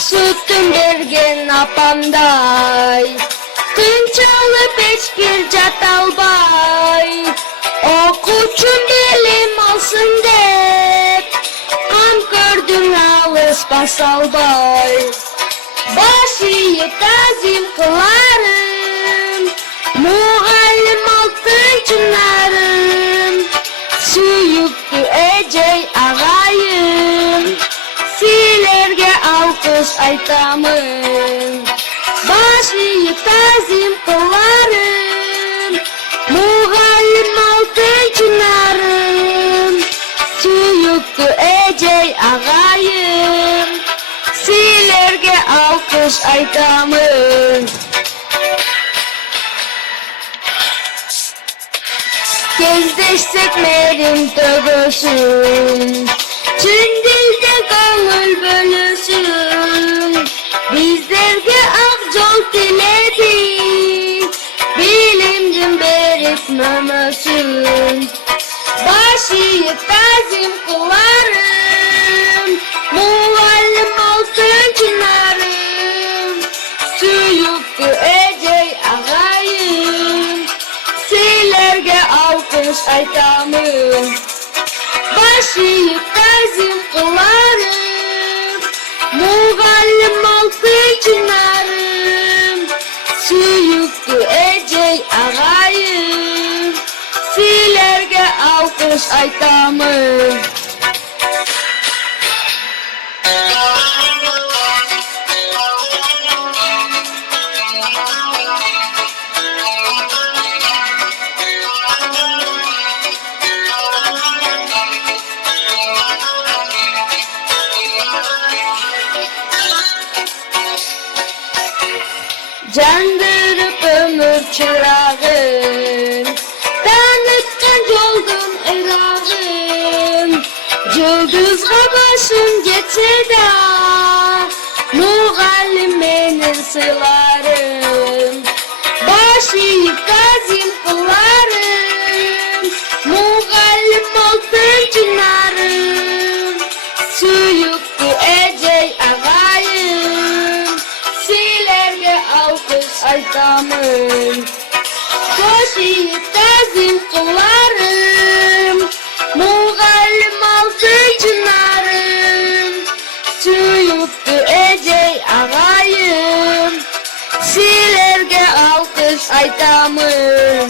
sütün bergen apamday, kınçalıp hiçbir çatalbay. Okuçun bilim alsın dep, kam gördün alış basalbay. Başı tazim kılarım, Mugalим алтын чынарым. Сүйүктүү эжей агайым, силерге алкыш айтамын. Башыйып тазим кыларым, Мугалим алтын чынарым. Сүйүктүү эжей агайым, силерге алкыш айтамын. Gezdeşsek merim tövösün, çün dilde gönül bölüsün. Bizlerge ak yol diledi, bilimdim berip mömösün. Başıyıp tazim kılarım, Mugalим алтын чынарым. Sүйүктүү эжей агайым, силерге алкыш айтамын. Башыйып тазим кыларым, Мугалим алтын чынарым. Сүйүктүү эжей агайым, силерге алкыш айтамын. Jandırıp ömür çırağın, tanıtkan yoldun ırağın. Yıldızga başım geçse de, Mugalим menin sılarım. Başıyıp tazim kılarım, Mugalим алтын чынарым. Sүйүктүү эжей агайым, силерге алкыш айтамын. Башыйып тазим кыларым, Mugalим алтын чынарым. Sүйүктүү эжей агайым, силерге алкыш айтамын.